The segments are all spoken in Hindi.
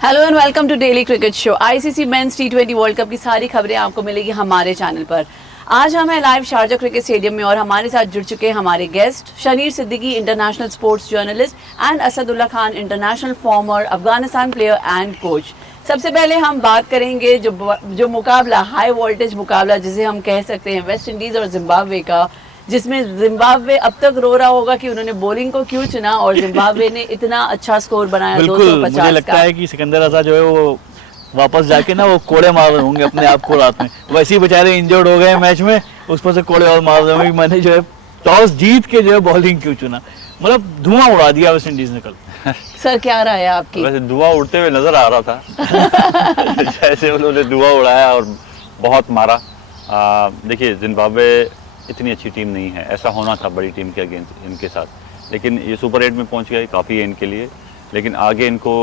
Hello and welcome to daily cricket show. ICC men's टी20 वर्ल्ड कप की सारी खबरें आपको मिलेगी हमारे चैनल पर। आज हम हैं लाइव शारजा क्रिकेट स्टेडियम में और हमारे साथ जुड़ चुके हैं हमारे guest Shaneer Siddiqui, international sports journalist, and Asadullah Khan, international former Afghanistan player and coach. सबसे पहले हम बात करेंगे जो मुकाबला, हाई वोल्टेज मुकाबला जिसे हम कह सकते हैं, वेस्ट इंडीज और जिम्बाब्वे का, जिसमें जिम्बाब्वे अब तक रो रहा होगा कि उन्होंने बॉलिंग को क्यों चुना और जिम्बाब्वे ने इतना अच्छा स्कोर बनाया 250 मुझे लगता है कि सिकंदर रजा जो है वो वापस जाके ना वो कोड़े मार रहे होंगे अपने आप को रात में। वैसे ही बेचारे इंजर्ड हो गए मैच में, उस पर से कोड़े और मार रहे होंगे। मैंने जो है टॉस जीत के जो है बॉलिंग क्यों चुना, मतलब धुआं उड़ा दिया वेस्ट इंडीज ने कल। सर क्या राय है आपकी? वैसे धुआं उड़ते हुए नजर आ रहा था जैसे उन्होंने धुआं उड़ाया और बहुत मारा। देखिए जिम्बाब्वे इतनी अच्छी टीम नहीं है, ऐसा होना था बड़ी टीम के अगेंस्ट इनके साथ, लेकिन ये सुपर 8 में पहुंच गए, काफ़ी है इनके लिए। लेकिन आगे इनको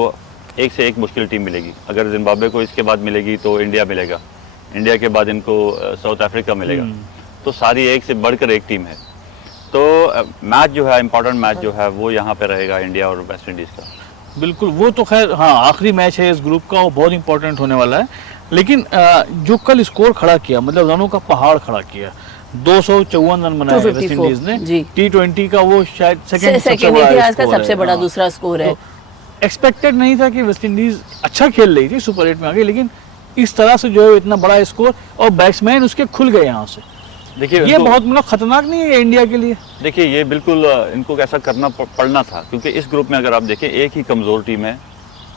एक से एक मुश्किल टीम मिलेगी। अगर जिम्बाब्वे को इसके बाद मिलेगी तो इंडिया मिलेगा, इंडिया के बाद इनको साउथ अफ्रीका मिलेगा, तो सारी एक से बढ़कर एक टीम है। तो मैच जो है, इम्पोर्टेंट मैच जो है वो यहाँ पे रहेगा इंडिया और वेस्ट इंडीज़ का। बिल्कुल, वो तो खैर हाँ आखिरी मैच है इस ग्रुप का, वो बहुत इंपॉर्टेंट होने वाला है। लेकिन जो कल स्कोर खड़ा किया, मतलब रनों का पहाड़ खड़ा किया, 254 रन बनाए वेस्ट इंडीज ने। टी20 का वो शायद सेकंड इतिहास का सबसे बड़ा दूसरा स्कोर है। एक्सपेक्टेड नहीं था कि वेस्ट इंडीज अच्छा खेल रही थी, सुपर 8 में आ गई, लेकिन इस तरह से जो है इतना बड़ा स्कोर और बैट्समैन उसके खुल गए यहाँ से। देखिए ये बहुत मतलब खतरनाक नहीं है इंडिया के लिए? देखिए ये बिल्कुल इनको ऐसा करना पड़ना था, क्योंकि इस ग्रुप में अगर आप देखें एक ही कमज़ोर टीम है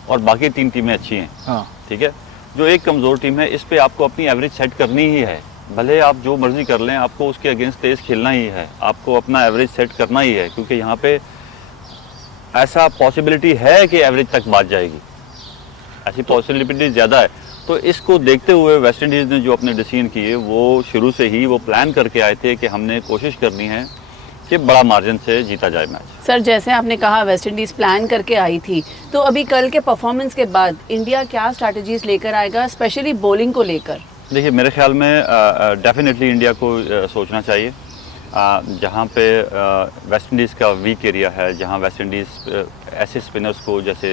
और बाकी 3 टीमें अच्छी हैं। हाँ ठीक है, जो एक कमज़ोर टीम है इस पे आपको अपनी एवरेज सेट करनी ही है। भले आप जो मर्जी कर लें, आपको उसके अगेंस्ट तेज़ खेलना ही है, आपको अपना एवरेज सेट करना ही है, क्योंकि यहाँ पे ऐसा पॉसिबिलिटी है कि एवरेज तक बात जाएगी, ऐसी पॉसिबिलिटी ज़्यादा है। तो इसको देखते हुए वेस्ट इंडीज़ ने जो अपने डिसीजन किए वो शुरू से ही वो प्लान करके आए थे कि हमने कोशिश करनी है कि बड़ा मार्जिन से जीता जाए मैच। सर जैसे आपने कहा वेस्ट इंडीज प्लान करके आई थी, तो अभी कल के परफॉर्मेंस के बाद इंडिया क्या स्ट्रैटेजीज लेकर आएगा, स्पेशली बॉलिंग को लेकर? देखिए मेरे ख्याल में डेफिनेटली इंडिया को सोचना चाहिए, जहाँ पे वेस्ट इंडीज़ का वीक एरिया है, जहाँ वेस्ट इंडीज़ ऐसे स्पिनर्स को, जैसे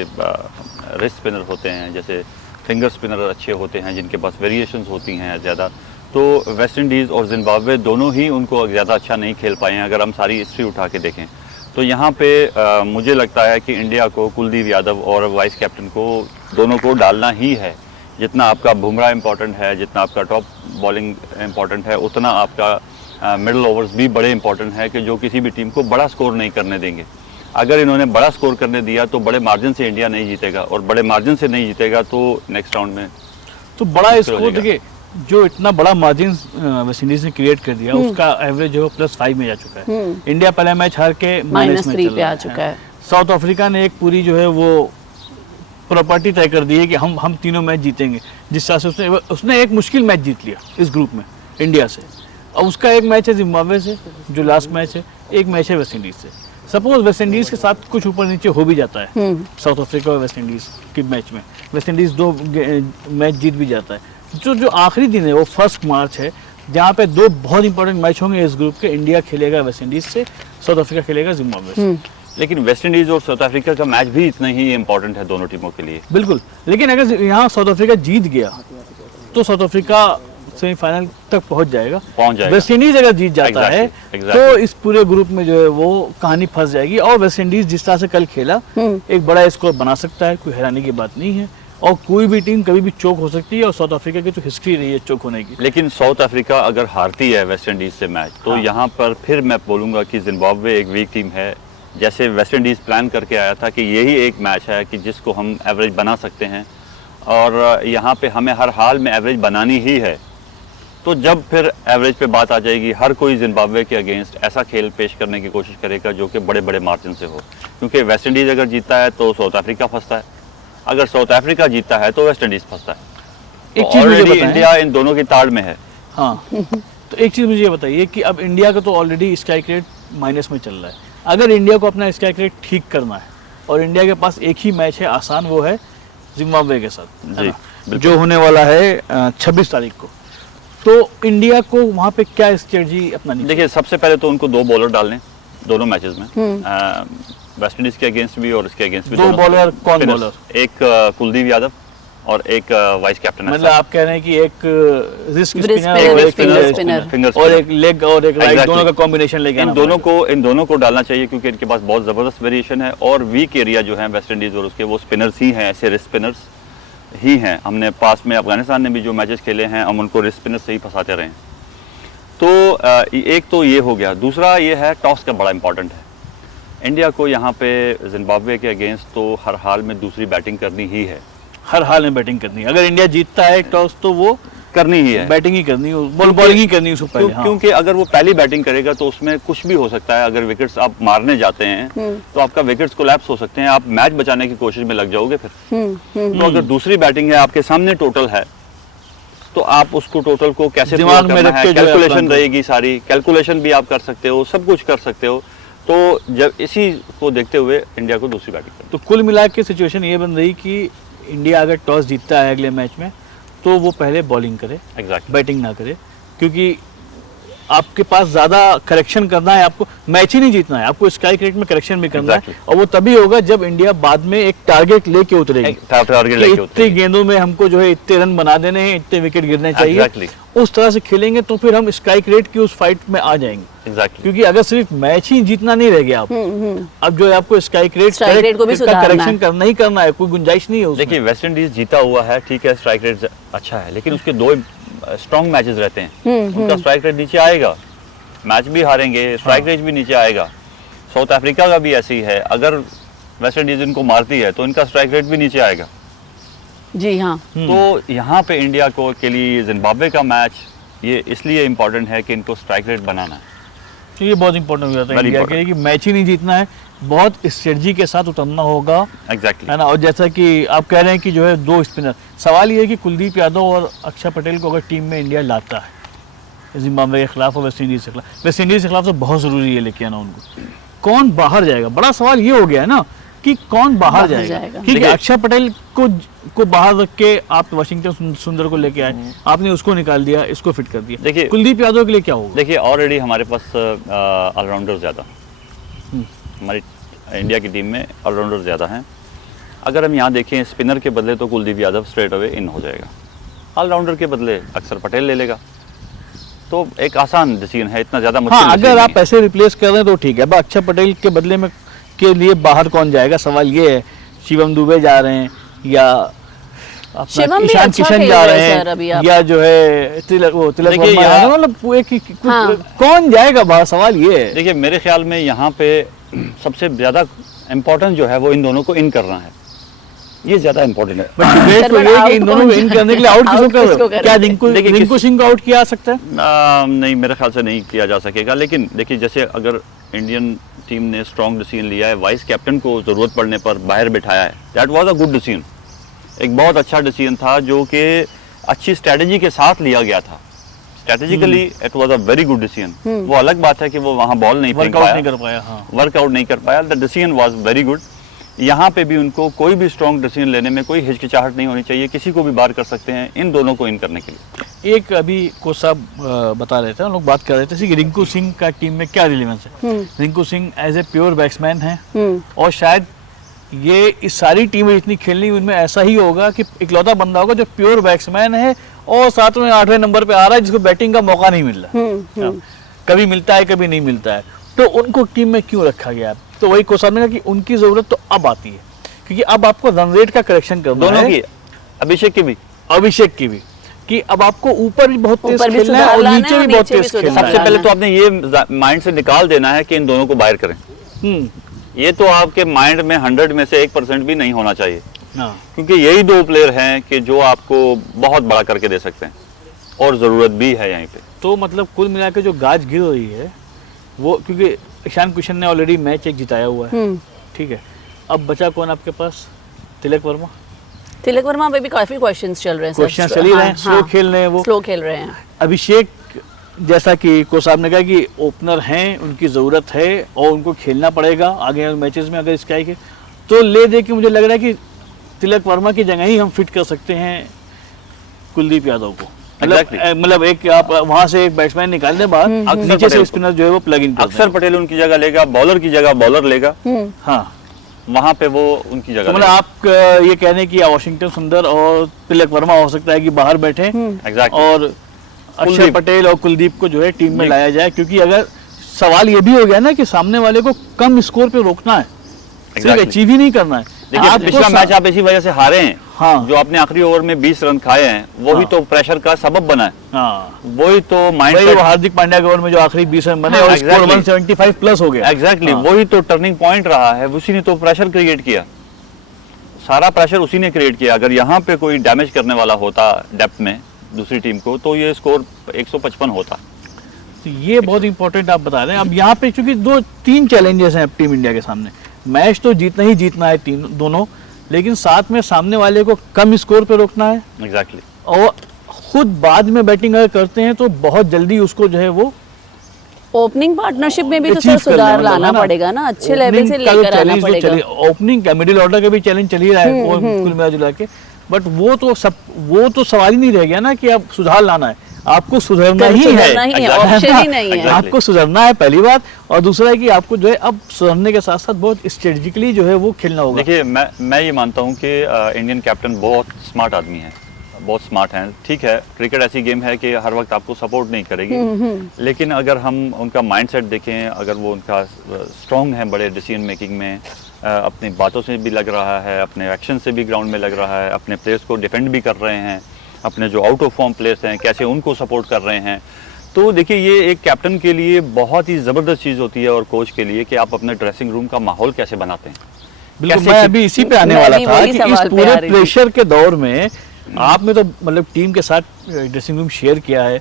रिस्ट स्पिनर होते हैं, जैसे फिंगर स्पिनर अच्छे होते हैं जिनके पास वेरिएशंस होती हैं ज़्यादा, तो वेस्ट इंडीज़ और जिम्बाब्वे दोनों ही उनको ज़्यादा अच्छा नहीं खेल पाए हैं। अगर हम सारी हिस्ट्री उठा के देखें तो यहाँ पे मुझे लगता है कि इंडिया को कुलदीप यादव और वाइस कैप्टन को दोनों को डालना ही है। जितना आपका बुमराह इम्पॉर्टेंट है, जितना आपका टॉप बॉलिंग इम्पॉर्टेंट है, उतना आपका मिडल ओवर्स भी बड़े इंपॉर्टेंट है कि जो किसी भी टीम को बड़ा स्कोर नहीं करने देंगे। अगर इन्होंने बड़ा स्कोर करने दिया तो बड़े मार्जिन से इंडिया नहीं जीतेगा, और बड़े मार्जिन से नहीं जीतेगा तो नेक्स्ट राउंड में तो बड़ा स्कोर, देखिए जो इतना बड़ा मार्जिन वेस्ट इंडीज ने क्रिएट कर दिया, उसका एवरेज जो +5 में जा चुका है। इंडिया पहला मैच हार के -3 पे आ चुका है। साउथ अफ्रीका ने एक पूरी जो है वो प्रॉपर्टी तय कर दी है कि हम तीनों मैच जीतेंगे, जिस तरह से उसने एक मुश्किल मैच जीत लिया इस ग्रुप में इंडिया से। और उसका एक मैच है जिम्बाब्वे से जो लास्ट मैच है, एक मैच है वेस्ट इंडीज से। सपोज वेस्ट इंडीज के साथ कुछ ऊपर नीचे हो भी जाता है साउथ अफ्रीका और वेस्ट इंडीज के मैच में, वेस्ट इंडीज 2 मैच जीत भी जाता है, जो आखिरी दिन है वो 1 मार्च है, जहाँ पे 2 बहुत इंपॉर्टेंट मैच होंगे इस ग्रुप के। इंडिया खेलेगा वेस्ट इंडीज से, साउथ अफ्रीका खेलेगा जिम्बाब्वे से। लेकिन वेस्ट इंडीज और साउथ अफ्रीका का मैच भी इतना ही इम्पोर्टेंट है दोनों टीमों के लिए। बिल्कुल, लेकिन अगर यहाँ साउथ अफ्रीका जीत गया तो साउथ अफ्रीका सेमीफाइनल तक पहुंच जाएगा। वेस्ट इंडीज अगर जीत जाता है तो इस पूरे ग्रुप में जो है वो कहानी फंस जाएगी। और वेस्ट इंडीज जिस तरह से कल खेला, एक बड़ा स्कोर बना सकता है, कोई हैरानी की बात नहीं है, और कोई भी टीम कभी भी चोक हो सकती है, और साउथ अफ्रीका की तो हिस्ट्री रही है चोक होने की। लेकिन साउथ अफ्रीका अगर हारती है वेस्ट इंडीज से मैच, तो यहाँ पर फिर मैं बोलूँगा कि जिम्बाब्वे एक वीक टीम है। जैसे वेस्ट इंडीज़ प्लान करके आया था कि यही एक मैच है कि जिसको हम एवरेज बना सकते हैं, और यहाँ पे हमें हर हाल में एवरेज बनानी ही है। तो जब फिर एवरेज पे बात आ जाएगी, हर कोई जिम्बाब्वे के अगेंस्ट ऐसा खेल पेश करने की कोशिश करेगा जो कि बड़े बड़े मार्जिन से हो, क्योंकि वेस्ट इंडीज़ अगर जीतता है तो साउथ अफ्रीका फंसता है, अगर साउथ अफ्रीका जीतता है तो वेस्ट इंडीज़ फंसता है। एक चीज़ मुझे बताइए, इंडिया इन दोनों की ताड़ में है। हाँ तो एक चीज़ मुझे ये बताइए कि अब इंडिया का तो ऑलरेडी स्ट्राइक रेट माइनस में चल रहा है। अगर इंडिया को अपना स्ट्राइक रेट ठीक करना है, और इंडिया के पास एक ही मैच है आसान, वो है जिम्बाब्वे के साथ जी, जो होने वाला है 26 तारीख को, तो इंडिया को वहाँ पे क्या स्ट्रेटजी अपनानी? देखिए सबसे पहले तो उनको 2 बॉलर डालने दोनों मैचेस में। वेस्ट इंडीज के अगेंस्ट भी और इसके अगेंस्ट भी। दो बॉलर कौन spinners, बॉलर? एक कुलदीप यादव और एक वाइस कैप्टन। मतलब आप कह रहे हैं कि एक रिस्क Wrist स्पिनर spinner, और एक finger फिंगर spinner। और एक लेग और एक राइट, Exactly। दोनों का कॉम्बिनेशन लेके इन आना दोनों को डालना चाहिए क्योंकि इनके पास बहुत ज़बरदस्त वेरिएशन है और वीक एरिया जो है वेस्ट इंडीज़ और उसके वो स्पिनर्स ही हैं, ऐसे रिस्ट स्पिनर्स ही हैं। हमने पास में अफगानिस्तान ने भी जो मैचेस खेले हैं हम उनको रिस्ट स्पिनर से ही फंसाते रहे हैं। तो एक तो ये हो गया। दूसरा ये है टॉस का बड़ा इंपॉर्टेंट है। इंडिया को यहाँ पे जिम्बाब्वे के अगेंस्ट तो हर हाल में दूसरी बैटिंग करनी ही है, हर हाल में बैटिंग करनी है। अगर इंडिया जीतता है टॉस तो वो करनी ही है, बैटिंग ही करनी है, बॉलिंग ही करनी है उसको पहले। हाँ। क्योंकि अगर वो पहली बैटिंग करेगा तो उसमें कुछ भी हो सकता है। अगर विकेट्स आप मारने जाते हैं तो आपका विकेट्स कोलैप्स हो सकते हैं, आप मैच बचाने की कोशिश में लग जाओगे फिर। तो अगर दूसरी बैटिंग है, आपके सामने टोटल है, तो आप उसको टोटल को कैसे दिमाग में करना रख है, के जो है कैलकुलेशन प्लान रहेगी सारी, कैलकुलेशन भी आप कर सकते हो, सब कुछ कर सकते हो। तो जब इसी को देखते हुए इंडिया को दूसरी बैटिंग करनी। तो कुल मिला के सिचुएशन ये बन रही कि इंडिया अगर टॉस जीतता है अगले मैच में तो वो पहले बॉलिंग करे, एग्जैक्टली। बैटिंग ना करे, क्योंकि आपके पास ज़्यादा करेक्शन करना है। आपको मैच ही नहीं जीतना है, आपको स्ट्राइक रेट में करेक्शन भी करना है। Exactly। और वो तभी होगा जब इंडिया बाद में एक टारगेट लेके उतरेगी टारगेट कि लेके इतने उतरेगी। गेंदों में हमको जो है इतने रन बना देने हैं, इतने विकेट गिरने चाहिए। Exactly। उस तरह से खेलेंगे तो फिर हम स्ट्राइक रेट की उस फाइट में आ जाएंगे। एग्जैक्टली। क्योंकि अगर सिर्फ मैच ही जीतना नहीं रह गया, अब जो है आपको स्ट्राइक Strike rate को भी रेट का सुधारना करेक्शन है। करना ही करना है, कोई गुंजाइश नहीं है उसमें। देखिए वेस्ट इंडीज जीता हुआ है, ठीक है, स्ट्राइक रेट अच्छा है, लेकिन उसके दो स्ट्रॉन्ग मैचेस रहते हैं, उनका स्ट्राइक रेट नीचे आएगा, मैच भी हारेंगे, स्ट्राइक रेट भी नीचे आएगा। साउथ अफ्रीका का भी ऐसे ही है, अगर वेस्ट इंडीज इनको मारती है तो इनका स्ट्राइक रेट भी नीचे आएगा। जी हाँ। तो यहाँ पे इंडिया को के लिए जिम्बाब्वे का मैच ये इसलिए इम्पोर्टेंट है कि इनको स्ट्राइक रेट बनाना है। तो ये बहुत इंपॉर्टेंट हो जाता है Very इंडिया के लिए कि मैच ही नहीं जीतना है, बहुत स्ट्रेटजी के साथ उतरना होगा, एग्जैक्टली। है ना। और जैसा कि आप कह रहे हैं कि जो है दो स्पिनर, सवाल ये है कि कुलदीप यादव और अक्षर पटेल को अगर टीम में इंडिया लाता है जिम्बाब्वे के खिलाफ और वेस्ट इंडीज के खिलाफ, वेस्ट इंडीज के खिलाफ तो बहुत ज़रूरी है लेके आना उनको। कौन बाहर जाएगा, बड़ा सवाल ये हो गया है ना कि कौन बाहर जाएगा। ठीक है, देखिए- अक्षर पटेल को बाहर रख के आप वाशिंगटन सुंदर को लेके आए, आपने उसको निकाल दिया, इसको फिट कर दिया। देखिए- कुलदीप यादव के लिए क्या होगा? देखिए ऑलरेडी हमारे पास ऑलराउंडर ज़्यादा, हमारी इंडिया की टीम में ऑलराउंडर ज़्यादा हैं। अगर हम यहाँ देखें स्पिनर के बदले तो Kuldeep Yadav straight away in हो जाएगा, ऑलराउंडर के बदले अक्षर पटेल ले लेगा। तो एक आसान डिसीजन है, इतना ज़्यादा मुश्किल हाँ, decision अगर नहीं आप ऐसे रिप्लेस कर रहे हैं तो ठीक है। अब अक्षर पटेल के बदले में के लिए बाहर कौन जाएगा, सवाल ये है। शिवम दुबे जा रहे हैं या अपना शिवम भी ईशान अच्छा किशन खेल जा रहे रहे हैं सर अभी हैं आप। या जो है तिलक देखिए वर्मा यहाँ- है, मतलब हाँ। कौन जाएगा बाहर, सवाल ये है। देखिए मेरे ख्याल में यहाँ पे सबसे ज़्यादा इम्पोर्टेंट जो है वो इन दोनों को इन करना है, ये ज़्यादा इम्पोर्टेंट है। बट डिबेट सर, तो but ये है कि इन out दोनों को कौन इन करने के लिए आउट out किसको कर रहे किसको हो? कर क्या रहे हैं? देखिए, रिंकू सिंह को आउट किया जा सकता है? नहीं, मेरे ख्याल से नहीं किया जा सकेगा। लेकिन देखिए जैसे अगर इंडियन टीम ने स्ट्रॉन्ग डिसीजन लिया है, वाइस कैप्टन को ज़रूरत पड़ने पर बाहर बिठाया है, that was a good decision, एक बहुत अच्छा डिसीजन था जो कि अच्छी स्ट्रेटजी के साथ लिया गया था। Strategically it was a very good decision. वो अलग बात है कि वो वहाँ बॉल नहीं फेंक वर्कआउट पाया, नहीं कर पाया। हाँ, वर्कआउट नहीं कर पाया। The decision was very good. यहाँ पे भी उनको कोई भी स्ट्रॉन्ग डिसीजन लेने में कोई हिचकिचाहट नहीं होनी चाहिए, किसी को भी बाहर कर सकते हैं इन दोनों को इन करने के लिए। एक अभी कोच साहब बता रहे थे, हम लोग बात कर रहे थे कि रिंकू सिंह का टीम में क्या रिलेवेंस है। Rinku Singh as a pure batsman है और शायद ये इस सारी टीमें जितनी खेलनी उनमें ऐसा ही होगा कि इकलौता बंदा होगा जो प्योर बैट्समैन है और साथ में 8वें नंबर पे आ रहा है जिसको बैटिंग का मौका नहीं मिल रहा। हाँ, कभी मिलता है कभी नहीं मिलता है, तो उनको टीम में क्यों रखा गया? तो वही कोच साहब ने कहा कि उनकी जरूरत तो अब आती है, क्योंकि अब आपको रन रेट का करेक्शन करना दोनों है, की, अभिषेक की भी, अभिषेक की भी, कि अब आपको ऊपर भी बहुत तेज ऊपर भी खेलना है सुधार और लाना है नीचे और भी बहुत नीचे भी तेज सुधार खेलना है। सबसे पहले तो आपने ये माइंड से निकाल देना है कि इन दोनों को बाहर करें। हम्म, ये तो आपके माइंड में 100 में से 1% भी नहीं होना चाहिए, हाँ, क्योंकि यही दो प्लेयर हैं कि जो आपको बहुत बड़ा करके दे सकते हैं और ज़रूरत भी है यहीं पे। तो मतलब कुल मिला के जो गाज गिर रही है वो, क्योंकि ईशान किशन ने ऑलरेडी मैच एक जिताया हुआ है, ठीक है, अब बचा कौन आपके पास? तिलक वर्मा। तिलक वर्मा पे भी काफी क्वेश्चंस चल रहे हैं सर। क्वेश्चन चल ही रहे हैं, स्लो खेल रहे हैं वो। स्लो खेल रहे हैं। अभिषेक, जैसा कि कोच साहब ने कहा कि ओपनर हैं, उनकी ज़रूरत है और उनको खेलना पड़ेगा आगे मैचेस में। अगर स्ट्राइक है तो ले दे के मुझे लग रहा है कि तिलक वर्मा की जगह ही हम फिट कर सकते हैं कुलदीप यादव को। मतलब एक आप वहां से एक बैट्समैन निकाल दें बाहर, नीचे से स्पिनर जो है वो प्लग इन कर अक्षर पटेल उनकी जगह लेगा, बॉलर की जगह बॉलर लेगा, हाँ वहां पे वो उनकी जगह तो मतलब आप ये कहने की वॉशिंगटन सुंदर और तिलक वर्मा हो सकता है कि बाहर बैठे एग्जैक्टली, और अक्षर पटेल और कुलदीप को जो है टीम में लाया जाए, क्योंकि अगर सवाल ये भी हो गया ना कि सामने वाले को कम स्कोर पे रोकना है, सिर्फ अचीव ही नहीं करना है। देखिए पिछला मैच आप इसी वजह से हारे हैं, हाँ। जो आपने आखिरी ओवर में 20 रन खाए हैं वो भी तो प्रेशर का सबब बना है, हाँ। वही तो माइंड हार्दिक पांड्या के ओवर में जो आखिरी 20 रन बने और स्कोर 175 प्लस हो गया, एग्जैक्टली वही तो टर्निंग पॉइंट रहा है, उसी ने तो प्रेशर क्रिएट किया, सारा प्रेशर उसी ने क्रिएट किया। अगर यहाँ पे कोई डैमेज करने वाला होता डेप्थ में दूसरी टीम को तो ये स्कोर 155 होता। तो ये बहुत इंपॉर्टेंट आप बता रहे हैं। अब यहाँ पे चूंकि 2-3 चैलेंजेस हैं टीम इंडिया के सामने, मैच तो जीतना ही जीतना है दोनों, लेकिन साथ में सामने वाले को कम स्कोर पे रोकना है, एग्जैक्टली, और खुद बाद में बैटिंग अगर करते हैं तो बहुत जल्दी उसको जो है वो ओपनिंग पार्टनरशिप में भी तो सर सुधार लाना पड़ेगा ना, अच्छे लेवल से लेकर आना पड़ेगा। ओपनिंग का मिडिल ऑर्डर का भी चैलेंज चल ही रहा है कुल मिला जुला के, बट वो तो सवाल ही नहीं रह गया ना कि अब सुधार लाना है, आपको सुधरना ही है, ऑप्शन ही नहीं है, आपको सुधरना है पहली बात, और दूसरा है कि आपको जो है अब सुधरने के साथ साथ बहुत स्ट्रेटेजिकली जो है वो खेलना होगा। देखिए मैं ये मानता हूँ कि इंडियन कैप्टन बहुत स्मार्ट आदमी है, बहुत स्मार्ट हैं। ठीक है, क्रिकेट ऐसी गेम है कि हर वक्त आपको सपोर्ट नहीं करेगी, लेकिन अगर हम उनका माइंडसेट देखें, अगर वो उनका स्ट्रॉन्ग है बड़े डिसीजन मेकिंग में, अपनी बातों से भी लग रहा है, अपने एक्शन से भी ग्राउंड में लग रहा है, अपने प्लेयर्स को डिफेंड भी कर रहे हैं, अपने जो आउट ऑफ फॉर्म प्लेयर्स हैं कैसे उनको सपोर्ट कर रहे हैं, तो देखिए ये एक कैप्टन के लिए बहुत ही ज़बरदस्त चीज़ होती है और कोच के लिए कि आप अपने ड्रेसिंग रूम का माहौल कैसे बनाते हैं। बिल्कुल, मैं अभी इसी पे आने वाला था कि इस पूरे प्रेशर के दौर में आपने तो मतलब टीम के साथ ड्रेसिंग रूम शेयर किया है,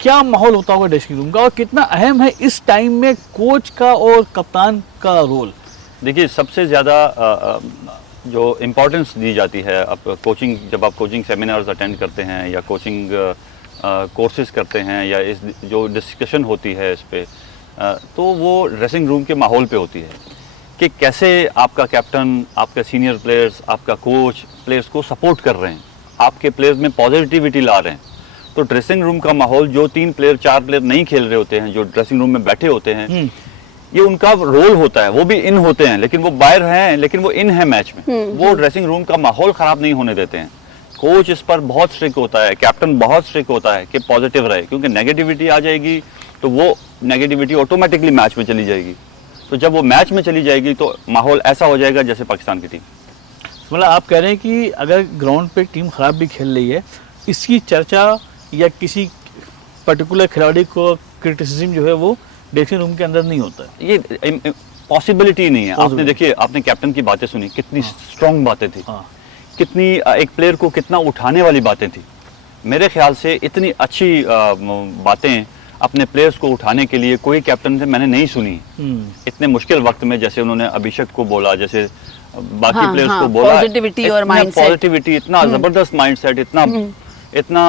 क्या माहौल होता होगा ड्रेसिंग रूम का और कितना अहम है इस टाइम में कोच का और कप्तान का रोल? देखिए सबसे ज़्यादा जो इम्पोर्टेंस दी जाती है अब कोचिंग, जब आप कोचिंग सेमिनार्स अटेंड करते हैं या कोचिंग कोर्सेज करते हैं या इस जो डिस्कशन होती है इस पे, तो वो ड्रेसिंग रूम के माहौल पे होती है कि कैसे आपका कैप्टन, आपके सीनियर प्लेयर्स, आपका कोच प्लेयर्स को सपोर्ट कर रहे हैं, आपके प्लेयर्स में पॉजिटिविटी ला रहे हैं। तो ड्रेसिंग रूम का माहौल, जो 3 प्लेयर 4 प्लेयर नहीं खेल रहे होते हैं, जो ड्रेसिंग रूम में बैठे होते हैं, ये उनका रोल होता है, वो भी इन होते हैं लेकिन वो बाहर हैं लेकिन वो इन है मैच में, वो ड्रेसिंग रूम का माहौल खराब नहीं होने देते हैं। कोच इस पर बहुत स्ट्रिक्ट होता है, कैप्टन बहुत स्ट्रिक्ट होता है कि पॉजिटिव रहे, क्योंकि नेगेटिविटी आ जाएगी तो वो नेगेटिविटी ऑटोमेटिकली मैच में चली जाएगी, तो जब वो मैच में चली जाएगी तो माहौल ऐसा हो जाएगा जैसे पाकिस्तान की टीम। मतलब आप कह रहे हैं कि अगर ग्राउंड पे टीम खराब भी खेल रही है, इसकी चर्चा या किसी पर्टिकुलर खिलाड़ी को क्रिटिसिज्म जो है वो ड्रेसिंग रूम के अंदर नहीं होता है, ये पॉसिबिलिटी नहीं है। आपने देखिए, आपने कैप्टन की बातें सुनी, कितनी स्ट्रॉन्ग बातें थी, कितनी एक प्लेयर को कितना उठाने वाली बातें थी। मेरे ख्याल से इतनी अच्छी बातें अपने प्लेयर्स को उठाने के लिए कोई कैप्टन से मैंने नहीं सुनी इतने मुश्किल वक्त में, जैसे उन्होंने अभिषेक को बोला, जैसे बाकी प्लेयर्स को बोला, पॉजिटिविटी और माइंडसेट, पॉजिटिविटी, इतना जबरदस्त माइंडसेट, इतना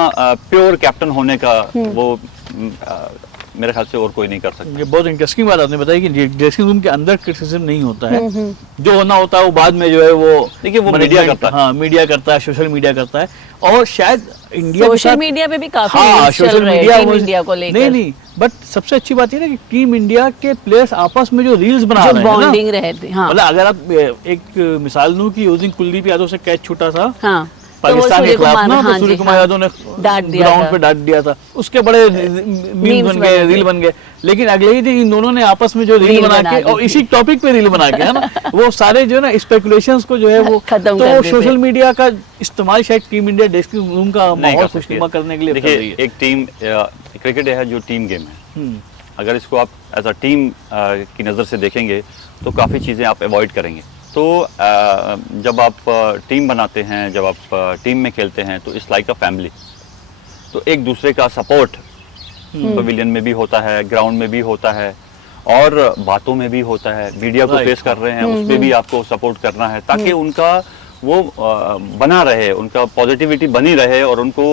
प्योर कैप्टन होने का वो मेरे ख्याल से और कोई नहीं कर सकता। ये बहुत इंटरेस्टिंग बात आपने बताई कि ड्रेसिंग रूम के अंदर क्रिटिसिज्म नहीं होता है, जो होना होता है वो बाद में जो है वो देखिए वो मीडिया करता है, हाँ मीडिया करता है, सोशल मीडिया करता है, और शायद इंडिया सोशल मीडिया पे भी काफी सोशल मीडिया इंडिया को लेकर नहीं, बट सबसे अच्छी बात ये ना कि टीम इंडिया के प्लेयर्स आपस में जो रील्स बना रहे हैं, बॉन्डिंग रहती है। मतलब अगर आप एक मिसाल दूं कि उस दिन कुलदीप यादव से कैच छूटा था पाकिस्तान के खिलाफ ना, तो सूर्य कुमार यादव ने ग्राउंड पे डांट दिया था, उसके बड़े मीम बन गए, रील बन गए, लेकिन अगले ही दिन इन दोनों ने आपस में जो रील बना के और इसी टॉपिक पे रील बना के, है ना, वो सारे जो है ना स्पेकुलेशंस को जो है वो खत्म कर देते। तो सोशल मीडिया का इस्तेमाल शायद टीम इंडिया ड्रेसिंग रूम का माहौल खुशनुमा करने के लिए कर रही है। एक टीम क्रिकेट है जो टीम गेम है, अगर इसको आप एज अ टीम की नज़र से देखेंगे तो काफ़ी चीज़ें आप अवॉइड करेंगे। तो जब आप टीम बनाते हैं, जब आप टीम में खेलते हैं तो इट्स लाइक अ फैमिली, तो एक दूसरे का सपोर्ट पवेलियन में भी होता है, ग्राउंड में भी होता है, और बातों में भी होता है। मीडिया को फेस कर रहे हैं उस पर भी आपको सपोर्ट करना है, ताकि उनका वो बना रहे, उनका पॉजिटिविटी बनी रहे और उनको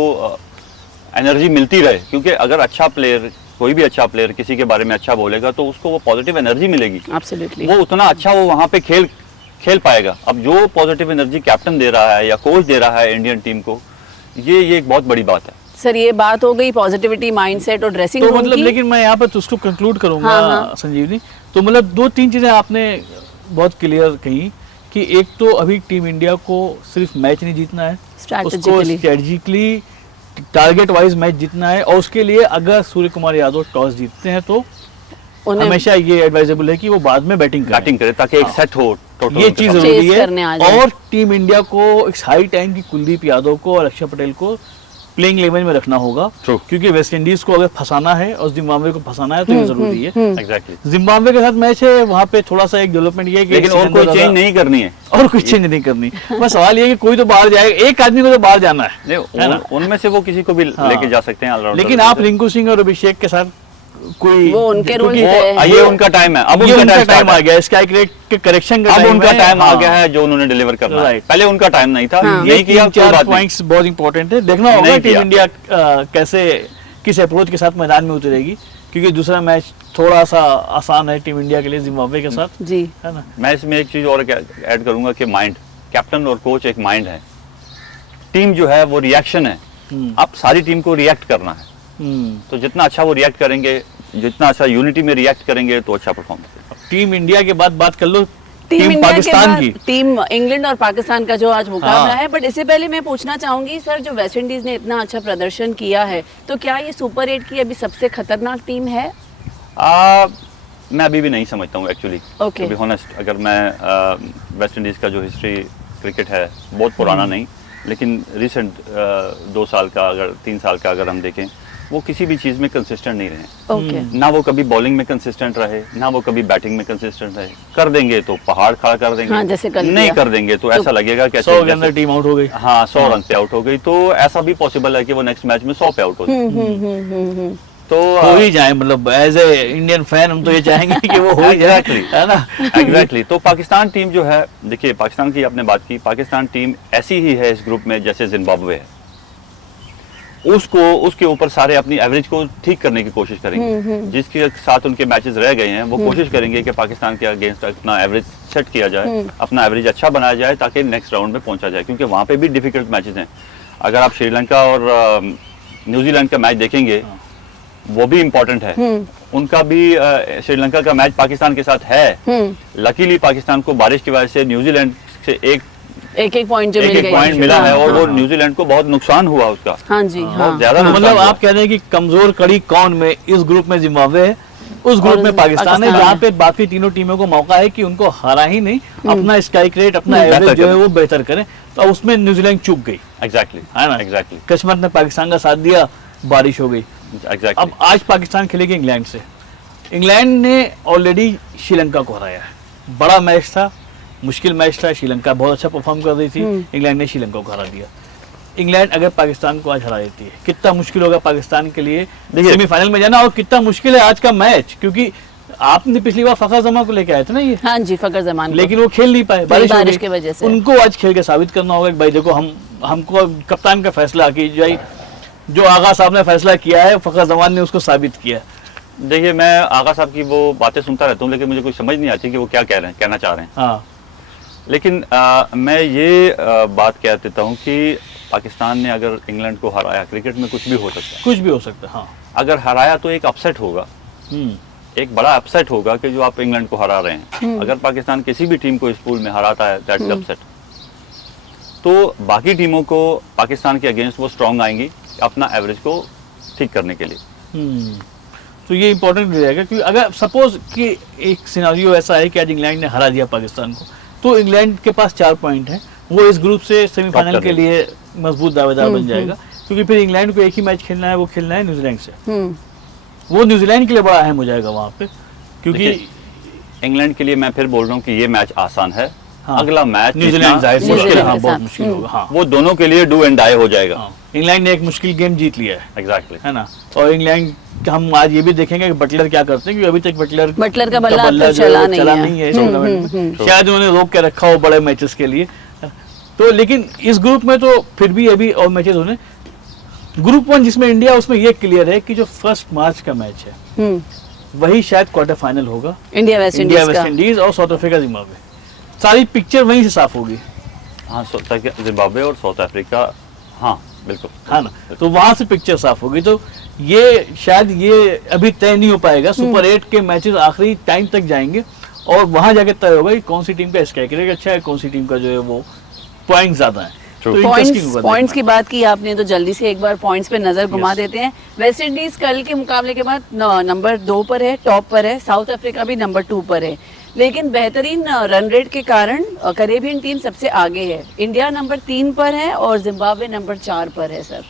एनर्जी मिलती रहे, क्योंकि अगर अच्छा प्लेयर, कोई भी अच्छा प्लेयर किसी के बारे में अच्छा बोलेगा तो उसको वो पॉजिटिव एनर्जी मिलेगी, वो उतना अच्छा वो वहाँ पे खेल पाएगा। अब जो पॉजिटिव एनर्जी कैप्टन दे रहा है या कोच दे रहा है इंडियन टीम को, ये एक बहुत बड़ी बात है। सर ये बात हो गई पॉजिटिविटी, माइंडसेट और ड्रेसिंग तो रूम मतलब की। लेकिन मैं यहाँ पर उसको कंक्लूड करूंगा हाँ। संजीवनी। तो मतलब 2-3 चीजें आपने बहुत क्लियर कही कि एक तो अभी टीम इंडिया को सिर्फ मैच नहीं जीतना है, उसको Strategically। Strategically target wise match जीतना है, और उसके लिए अगर सूर्य कुमार यादव टॉस जीतते हैं तो उन्हें हमेशा ये एडवाइजेबल है कि वो बाद में बैटिंग करे ताकि एक सेट हो टोटल। ये चीज Chase जरूरी करने आ है। जाए। और टीम इंडिया को एक हाई टाइम की कुलदीप यादव को और अक्षर पटेल को प्लेइंग 11 में रखना होगा, True। क्योंकि वेस्ट इंडीज को अगर फंसाना है और जिम्बाब्वे को फंसाना है तो ये जरूरी है। एग्जैक्टली। जिम्बाब्वे के साथ मैच है, वहाँ पे थोड़ा सा एक डेवलपमेंट ये है कि लेकिन और कोई चेंज नहीं करनी है, और कुछ चेंज नहीं करनी। बस सवाल ये है कि कोई तो बाहर जाएगा, एक आदमी को तो बाहर जाना है ना? उनमें से वो किसी को भी हाँ। लेके जा सकते हैं ऑलराउंडर। लेकिन आप रिंकू सिंह और अभिषेक के साथ कोई वो उनके रूल्स क्योंकि है। ये उनका टाइम है, अब ये उनका उनका टाइम टाइम आ गया, स्ट्राइक रेट के करेक्शन का अब time उनका है। टाइम आ हाँ। गया है जो उन्होंने डिलीवर करना है। Right। पहले उनका टाइम नहीं था, हाँ। नहीं किया, कोई 3-4 बात नहीं। पॉइंट्स बहुत इंपॉर्टेंट है। देखना होगा नहीं टीम किया। इंडिया कैसे किस अप्रोच के साथ मैदान में उतरेगी, क्योंकि दूसरा मैच थोड़ा सा आसान है टीम इंडिया के लिए जिम्बाब्वे के साथ, जी। है ना? मैं इसमें एक चीज और ऐड करूंगा कि माइंड, कैप्टन और कोच एक माइंड है, टीम जो है वो रिएक्शन है। अब सारी टीम को रिएक्ट करना है, तो जितना अच्छा वो रिएक्ट करेंगे, जितना अच्छा यूनिटी में रिएक्ट करेंगे तो अच्छा परफॉर्म करेंगे। टीम इंडिया के बाद बात कर लो टीम इंडिया के पाकिस्तान बाद की। टीम इंग्लैंड और पाकिस्तान का जो आज मुकाबला हाँ। है, बट इससे पहले मैं पूछना चाहूंगी सर, जो वेस्ट इंडीज ने इतना अच्छा प्रदर्शन किया है, तो क्या ये सुपर 8 की अभी सबसे खतरनाक टीम है? मैं अभी भी नहीं समझता हूँ actually, Okay। To be honest. अगर मैं वेस्ट इंडीज का जो हिस्ट्री क्रिकेट है, बहुत पुराना नहीं, लेकिन रिसेंट 2 साल का, अगर 3 साल का अगर हम देखें, वो किसी भी चीज में कंसिस्टेंट नहीं रहे। ओके। ना वो कभी बॉलिंग में कंसिस्टेंट रहे, ना वो कभी बैटिंग में कंसिस्टेंट रहे। कर देंगे तो पहाड़ खड़ा कर देंगे, हाँ, जैसे कल नहीं किया। कर देंगे तो ऐसा लगेगा कि 100 के अंदर टीम आउट हो गई। हाँ 100 रन पे आउट हो गई, तो ऐसा भी पॉसिबल है कि वो नेक्स्ट मैच में 100 पे आउट हो जाए। तो हो ही जाए, मतलब एज ए इंडियन फैन हम तो ये चाहेंगे कि वो हो ही जाए, Exactly। है ना? एग्जैक्टली। तो पाकिस्तान टीम जो है, देखिए पाकिस्तान की आपने बात की, पाकिस्तान टीम ऐसी ही है इस ग्रुप में जैसे जिम्बाब्वे है। उसके ऊपर सारे अपनी एवरेज को ठीक करने की कोशिश करेंगे। जिसके साथ उनके मैचेस रह गए हैं, वो कोशिश करेंगे कि पाकिस्तान के अगेंस्ट अपना एवरेज सेट किया जाए, अपना एवरेज अच्छा बनाया जाए, ताकि नेक्स्ट राउंड में पहुंचा जाए, क्योंकि वहां पे भी डिफिकल्ट मैचेस हैं। अगर आप श्रीलंका और न्यूजीलैंड का मैच देखेंगे, वो भी इम्पोर्टेंट है। उनका भी श्रीलंका का मैच पाकिस्तान के साथ है। लकीली पाकिस्तान को बारिश की वजह से न्यूजीलैंड से एक पॉइंट जो मिल गई। पॉइंट मिला है, और वो हाँ। न्यूजीलैंड को बहुत नुकसान हुआ उसका। हाँ जी, हाँ। बहुत ज्यादा तो नुकसान मतलब हुआ। आप कह रहे हैं कि कमजोर कड़ी कौन में, इस ग्रुप में जिम्बाब्वे है, उस ग्रुप और में पाकिस्तान है, पाकिस्तान जहाँ है। पे बाकी तीनों टीमों को मौका है कि उनको हरा ही नहीं, अपना स्ट्राइक रेट, अपना बेहतर एवरेज जो है करें। वो बेहतर करें। तो उसमें न्यूजीलैंड चूक गई, एग्जैक्टली, है ना? एग्जैक्टली, किस्मत ने पाकिस्तान का साथ दिया, बारिश हो गई। एग्जैक्टली। अब आज पाकिस्तान खेलेगी इंग्लैंड से। इंग्लैंड ने ऑलरेडी श्रीलंका को हराया है, बड़ा मैच था, मुश्किल मैच था, श्रीलंका बहुत अच्छा परफॉर्म कर रही थी, इंग्लैंड ने श्रीलंका को हरा दिया। इंग्लैंड अगर पाकिस्तान को आज हरा देती है, कितना मुश्किल होगा पाकिस्तान के लिए सेमीफाइनल में जाना, और कितना मुश्किल है आज का मैच, क्योंकि आपने पिछली बार फखर जमा को लेके आए थे ना ये, हाँ जी, फकर जमान को। लेकिन वो खेल नहीं पाए, बारिश हो गई। की वजह से। उनको आज खेल के साबित करना होगा कि भाई देखो, हमको कप्तान का फैसला कि जो आगा साहब ने फैसला किया है, फखर जमान ने उसको साबित किया। देखिए, मैं आगा साहब की वो बातें सुनता रहता हूँ, लेकिन मुझे कुछ समझ नहीं आती कि वो क्या कहना चाह रहे हैं। हाँ, लेकिन मैं ये बात कह देता हूँ कि पाकिस्तान ने अगर इंग्लैंड को हराया, क्रिकेट में कुछ भी हो सकता है, कुछ भी हो सकता है। हाँ, अगर हराया तो एक अपसेट होगा, एक बड़ा अपसेट होगा कि जो आप इंग्लैंड को हरा रहे हैं। अगर पाकिस्तान किसी भी टीम को इस पूल में हराता है, दैट्स अपसेट। तो बाकी टीमों को पाकिस्तान के अगेंस्ट वो स्ट्रांग आएंगी अपना एवरेज को ठीक करने के लिए। तो ये इंपॉर्टेंट रहेगा, क्योंकि अगर सपोज कि एक सिनारियो ऐसा है कि आज इंग्लैंड ने हरा दिया पाकिस्तान को, तो इंग्लैंड के पास 4 पॉइंट हैं, वो इस ग्रुप से सेमीफाइनल के लिए मजबूत दावेदार बन जाएगा, क्योंकि फिर इंग्लैंड को एक ही मैच खेलना है, वो खेलना है न्यूजीलैंड से। वो न्यूजीलैंड के लिए बड़ा अहम हो जाएगा वहाँ पे, क्योंकि इंग्लैंड के लिए मैं फिर बोल रहा हूँ कि ये मैच आसान है। हाँ, अगला मैच न्यूजीलैंड जाहिर सी मुश्किल बात है, है, हाँ, बहुत मुश्किल होगा। हाँ, वो दोनों के लिए डू एंड डाई हो जाएगा। हाँ, इंग्लैंड ने एक मुश्किल गेम जीत लिया है, एग्जैक्टली, है ना? और इंग्लैंड हम आज ये भी देखेंगे कि बटलर क्या करते हैं, क्योंकि अभी तक बटलर का बल्ला जो चला है वो नहीं चला है। नहीं है इस टूर्नामेंट में। शायद उन्होंने रोक के रखा हो बड़े मैचेस के लिए। तो लेकिन इस ग्रुप में तो फिर भी अभी और मैचेस होने। ग्रुप 1 जिसमें इंडिया, उसमें ये क्लियर है कि जो 1 मार्च का मैच है वही शायद क्वार्टर फाइनल होगा, इंडिया वेस्ट इंडीज और साउथ अफ्रीका जिम्बाब्वे। सारी पिक्चर वहीं से साफ होगी। हाँ, जिम्बाब्वे और साउथ अफ्रीका, हाँ बिल्कुल हाँ ना, तो वहां से पिक्चर साफ होगी। तो ये शायद ये अभी तय नहीं हो पाएगा, सुपर 8 के मैचेस आखिरी टाइम तक जाएंगे और वहां जाके तय होगा कि कौन सी टीम का स्ट्राइक रेट अच्छा है, कौन सी टीम का जो है वो पॉइंट ज्यादा है। तो interesting होगा पॉइंट्स की देखना। बात की आपने, तो जल्दी से एक बार पॉइंट्स पे नजर घुमा देते हैं। वेस्ट इंडीज कल के मुकाबले के बाद नंबर 2 पर है, टॉप पर है। साउथ अफ्रीका भी नंबर 2 पर है, लेकिन बेहतरीन रन रेट के कारण कैरेबियन टीम सबसे आगे है। इंडिया नंबर 3 पर है और जिम्बाब्वे नंबर 4 पर है सर।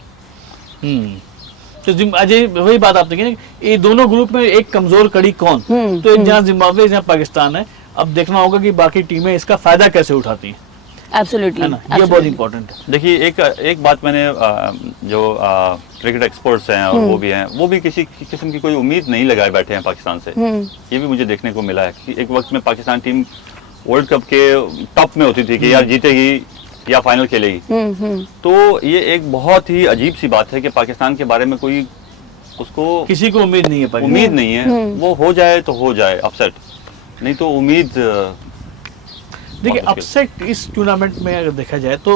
तो अजय वही बात आपने की ना, ये दोनों ग्रुप में एक कमजोर कड़ी कौन, तो एक जहाँ जिम्बाब्वे जहाँ पाकिस्तान है। अब देखना होगा कि बाकी टीमें इसका फायदा कैसे उठाती हैं। एब्सोल्युटली, ये बहुत इंपॉर्टेंट है। देखिए एक बात मैंने जो क्रिकेट एक्सपर्ट्स हैं और वो भी हैं, वो भी किसी किस्म की कोई उम्मीद नहीं लगाए बैठे हैं पाकिस्तान से। ये भी मुझे देखने को मिला है कि एक वक्त में पाकिस्तान टीम वर्ल्ड कप के टॉप में होती थी कि यार जीतेगी या फाइनल खेलेगी। तो ये एक बहुत ही अजीब सी बात है कि पाकिस्तान के बारे में कोई उसको किसी को उम्मीद नहीं है, उम्मीद नहीं है। वो हो जाए तो हो जाए अपसेट, नहीं तो उम्मीद। देखिए अपसेट इस टूर्नामेंट में अगर देखा जाए तो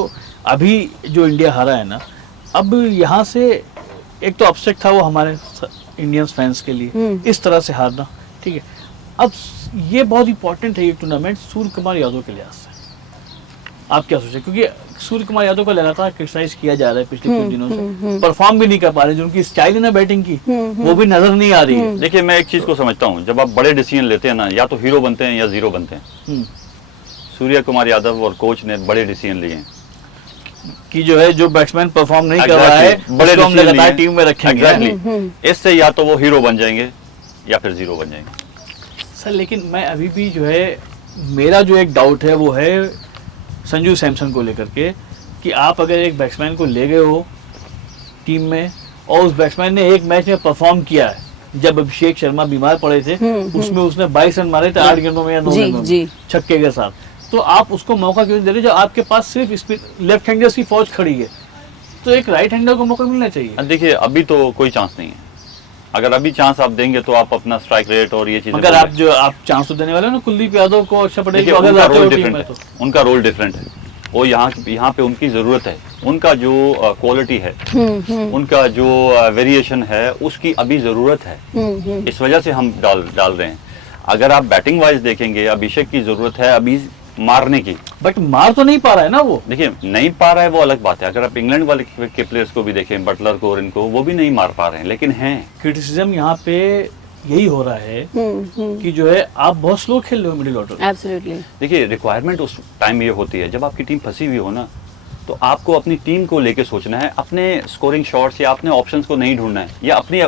अभी जो इंडिया हारा है ना, अब यहाँ से एक तो अपसेट था वो हमारे इंडियंस फैंस के लिए इस तरह से हारना, ठीक है। अब ये बहुत इंपॉर्टेंट है ये टूर्नामेंट सूर्य कुमार यादव के लिहाज से। आप क्या सोचे, क्योंकि सूर्य कुमार यादव को लगातार क्रिटिसाइज किया जा रहा है पिछले कुछ दिनों से, परफॉर्म भी नहीं कर पा रहे, जो उनकी स्टाइल है ना बैटिंग की वो भी नजर नहीं आ रही है। देखिए मैं एक चीज को समझता हूँ, जब आप बड़े डिसीजन लेते हैं ना, या तो हीरो बनते हैं या जीरो बनते हैं। सूर्य कुमार यादव और कोच ने बड़े डिसीजन लिए हैं कि जो है जो बैट्समैन परफॉर्म नहीं कर रहा है बड़े उसको हम लगातार टीम में रखेंगे। एग्जैक्टली, इससे या तो वो हीरो बन जाएंगे या फिर जीरो बन जाएंगे। सर लेकिन मैं अभी भी जो है मेरा जो एक डाउट है वो है संजू सैमसन को लेकर के, कि आप अगर एक बैट्समैन को ले गए हो टीम में और उस बैट्समैन ने एक मैच में परफॉर्म किया है, जब अभिषेक शर्मा बीमार पड़े थे उसमें उसने 22 रन मारे थे 8 गेंदों में या 9 गेंदों में छक्के के साथ, तो आप उसको मौका क्यों दे रहे जब आपके पास सिर्फ लेफ्ट हैंडर्स की फौज खड़ी है, तो एक राइट हैंडर को मौका मिलना चाहिए। देखिए अभी तो कोई चांस नहीं है, अगर अभी चांस आप देंगे तो आप अपना स्ट्राइक रेट और ये चीजें, अगर आप चांस तो देने वाले हो ना कुलदीप यादव को, अच्छा पटेल को, उनका रोल डिफरेंट है, उनका रोल डिफरेंट है, वो यहाँ पे उनकी जरूरत है, उनका जो क्वालिटी है, उनका जो वेरिएशन है उसकी अभी जरूरत है, इस वजह से हम डाल रहे हैं। अगर आप बैटिंग वाइज देखेंगे, अभिषेक की जरूरत है अभी मारने की, बट मार तो नहीं पा रहा है ना वो। देखिए नहीं पा रहा है वो अलग बात है, अगर आप इंग्लैंड वाले के प्लेयर्स को भी देखें, बटलर को और इनको, वो भी नहीं मार पा रहे हैं, लेकिन हैं। क्रिटिसिज्म यहाँ पे यही हो रहा है कि जो है आप बहुत स्लो खेल रहे हो मिडिल ऑर्डर। एब्सोल्युटली। देखिए रिक्वायरमेंट उस टाइम ये होती है जब आपकी टीम फंसी हुई हो ना, तो आपको अपनी टीम को लेके सोचना है, अपने स्कोरिंग शॉट्स या अपने ऑप्शंस को नहीं ढूंढना है, या अपनी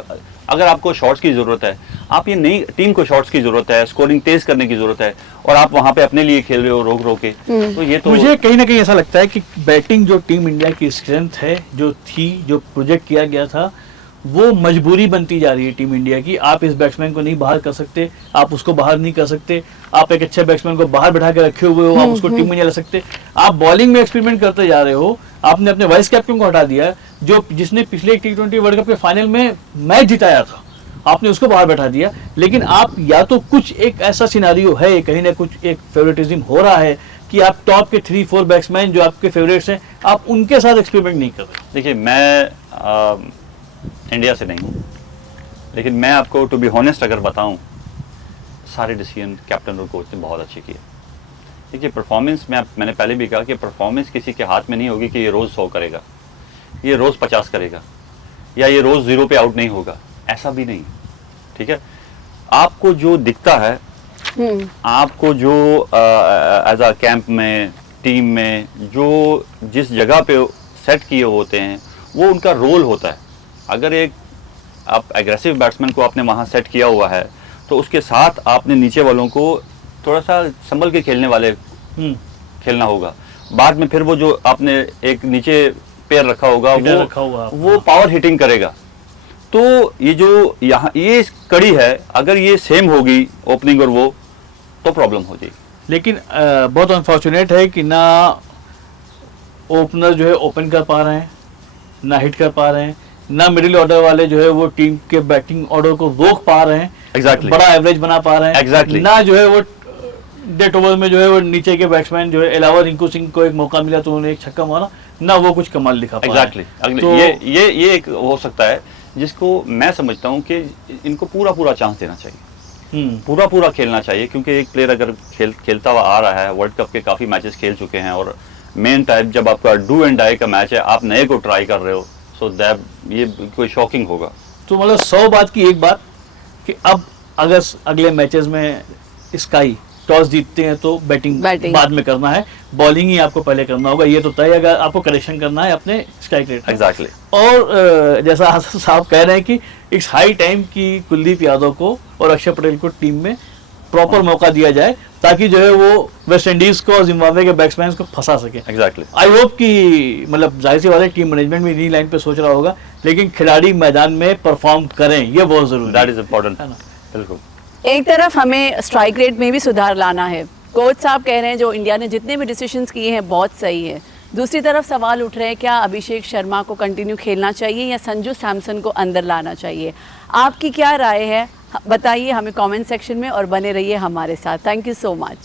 अगर आपको शॉट्स की जरूरत है, आप ये नहीं, टीम को शॉट्स की जरूरत है, स्कोरिंग तेज करने की जरूरत है, और आप वहां पे अपने लिए खेल रहे हो रोक के, तो ये तो मुझे कहीं ना कहीं ऐसा लगता है कि बैटिंग जो टीम इंडिया की स्ट्रेंथ है, जो थी, जो प्रोजेक्ट किया गया था, वो मजबूरी बनती जा रही है टीम इंडिया की। आप इस बैट्समैन को नहीं बाहर कर सकते, आप उसको बाहर नहीं कर सकते, आप एक अच्छे बैट्समैन को बाहर बैठा के रखे हुए हो, आप उसको टीम में नहीं ला सकते, आप बॉलिंग में एक्सपेरिमेंट करते जा रहे हो। आपने अपने वाइस कैप्टन को हटा दिया, जो जिसने पिछले T20 वर्ल्ड कप के फाइनल में मैच जिताया था, आपने उसको बाहर बैठा दिया। लेकिन आप या तो कुछ एक ऐसा सिनारियो है, कहीं ना कुछ एक फेवरेटिज्म हो रहा है कि आप टॉप के 3-4 बैट्समैन जो आपके फेवरेट्स हैं, आप उनके साथ एक्सपेरिमेंट नहीं कर रहे। देखिए मैं इंडिया से नहीं हूँ, लेकिन मैं आपको टू बी हॉनेस्ट अगर बताऊं, सारे डिसीजन कैप्टन और कोच ने बहुत अच्छे किए। देखिए परफॉर्मेंस मैंने पहले भी कहा कि परफॉर्मेंस किसी के हाथ में नहीं होगी कि ये रोज़ 100 करेगा, ये रोज़ 50 करेगा, या ये रोज़ 0 पे आउट नहीं होगा, ऐसा भी नहीं, ठीक है। आपको जो दिखता है, आपको जो एज अ कैंप में, टीम में जो जिस जगह पे सेट किए होते हैं, वो उनका रोल होता है। अगर एक आप एग्रेसिव बैट्समैन को आपने वहाँ सेट किया हुआ है, तो उसके साथ आपने नीचे वालों को थोड़ा सा संभल के खेलने वाले खेलना होगा। बाद में फिर वो जो आपने एक नीचे पैर रखा होगा वो पावर हिटिंग करेगा। तो ये जो यहाँ ये कड़ी है, अगर ये सेम होगी ओपनिंग और वो, तो प्रॉब्लम हो जाएगी। लेकिन बहुत अनफॉर्चुनेट है कि ना ओपनर जो है ओपन कर पा रहे हैं, ना हिट कर पा रहे हैं, ना मिडिल ऑर्डर वाले जो है वो टीम के बैटिंग ऑर्डर को रोक पा रहे हैं, exactly. बड़ा एवरेज बना पा रहे हैं, exactly. ना जो है वो डेथ ओवर में जो है वो नीचे के बैट्समैन जो है, अलावा रिंकू सिंह को एक मौका मिला तो उन्होंने एक छक्का मारा, ना वो कुछ कमाल दिखा पाए। एग्जैक्टली तो ये एक हो सकता है जिसको मैं समझता हूँ कि इनको पूरा चांस देना चाहिए, पूरा खेलना चाहिए, क्योंकि एक प्लेयर अगर खेलता हुआ आ रहा है, वर्ल्ड कप के काफ़ी मैचेस खेल चुके हैं, और मेन टाइप जब आपका डू एंड डाई का मैच है, आप नए को ट्राई कर रहे हो, सो दैट ये कोई शॉकिंग होगा। तो मतलब 100 बात की एक बात कि अब अगर अगले मैचेस में स्काई टॉस जीतते हैं तो बैटिंग बाद में करना है, बॉलिंग ही आपको पहले करना होगा, ये तो तय। अगर आपको करेक्शन करना है अपने स्ट्राइक रेट। एग्जैक्टली। और जैसा हासिल साहब कह रहे हैं कि इट्स हाई टाइम कि कुलदीप यादव को और अक्षर पटेल को टीम में प्रॉपर मौका दिया जाए, ताकि जो है वो वेस्ट इंडीज को और जिम्बाब्वे के बैट्समैन को फंसा सके। एग्जैक्टली। आई होप कि मतलब जाहिर सी बात है टीम मैनेजमेंट भी इन्हीं लाइन पे सोच रहा होगा, लेकिन खिलाड़ी मैदान में परफॉर्म करें, ये बहुत जरूरी है। दैट इज इम्पोर्टेंट, बिल्कुल। एक तरफ हमें स्ट्राइक रेट में भी सुधार लाना है, कोच साहब कह रहे हैं जो इंडिया ने जितने भी डिसीजंस किए हैं बहुत सही है। दूसरी तरफ सवाल उठ रहे हैं क्या अभिषेक शर्मा को कंटिन्यू खेलना चाहिए या संजू सैमसन को अंदर लाना चाहिए? आपकी क्या राय है बताइए हमें कमेंट सेक्शन में, और बने रहिए हमारे साथ। Thank you so much.